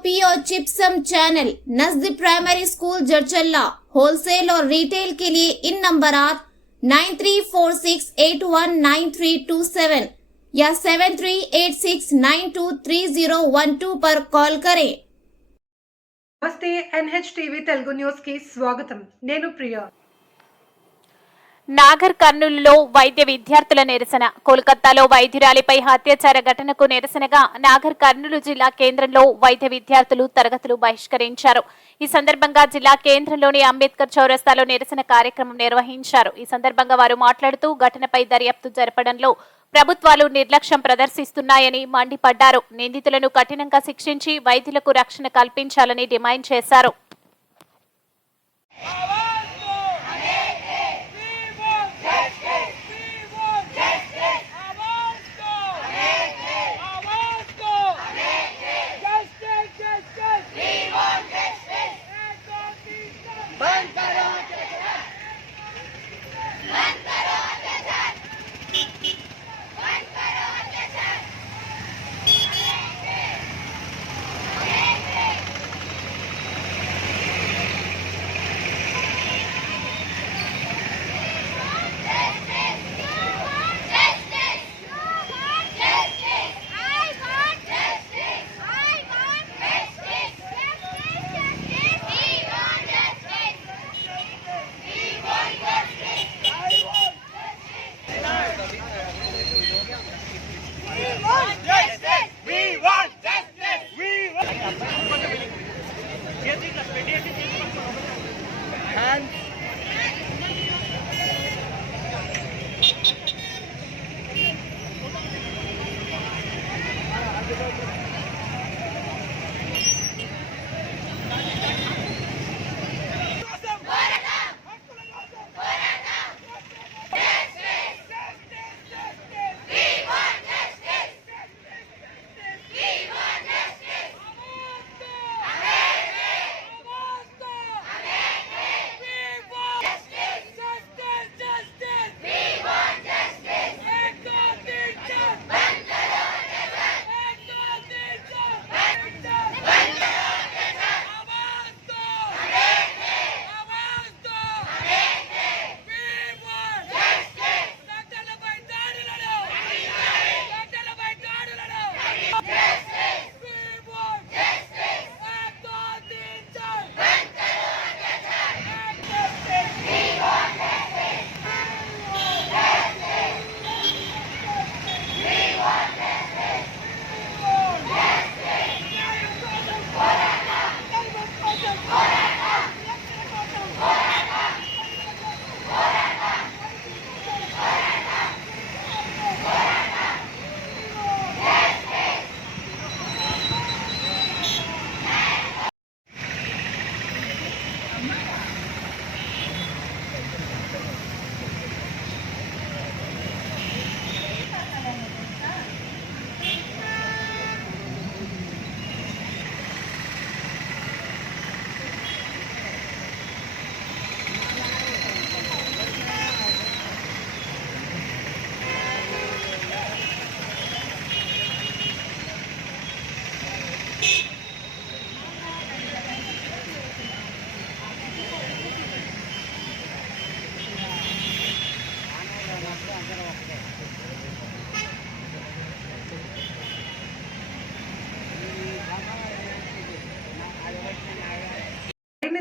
पीओपी और gypsum channel नजदीक primary school Jadcherla होलसेल और रिटेल के लिए इन नंबरात 9346819327 या 7386923012 पर कॉल करें। नमस्ते NHTV तेलुगु न्यूज़ की स्वागतम। నేను ప్రియా। నాగర్ కర్నూలులో వైద్య విద్యార్థుల నిరసన। కోల్కతాలో వైద్యురాలిపై అత్యాచార ఘటనకు నిరసనగా నాగర్ కర్నూలు జిల్లా కేంద్రంలో వైద్య విద్యార్థులు తరగతులు బహిష్కరించారు। ఈ సందర్భంగా జిల్లా కేంద్రంలోని అంబేద్కర్ చౌరస్తాలో నిరసన కార్యక్రమం నిర్వహించారు। ఈ సందర్భంగా వారు మాట్లాడుతూ ఘటనపై దర్యాప్తు జరపడంలో ప్రభుత్వాలు నిర్లక్ష్యం ప్రదర్శిస్తున్నాయని మండిపడ్డారు। నిందితులను కఠినంగా శిక్షించి వైద్యులకు రక్షణ కల్పించాలని డిమాండ్ చేశారు।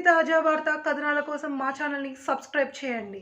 తాజా వార్తా కథనాల కోసం మా ఛానల్ని సబ్స్క్రైబ్ చేయండి।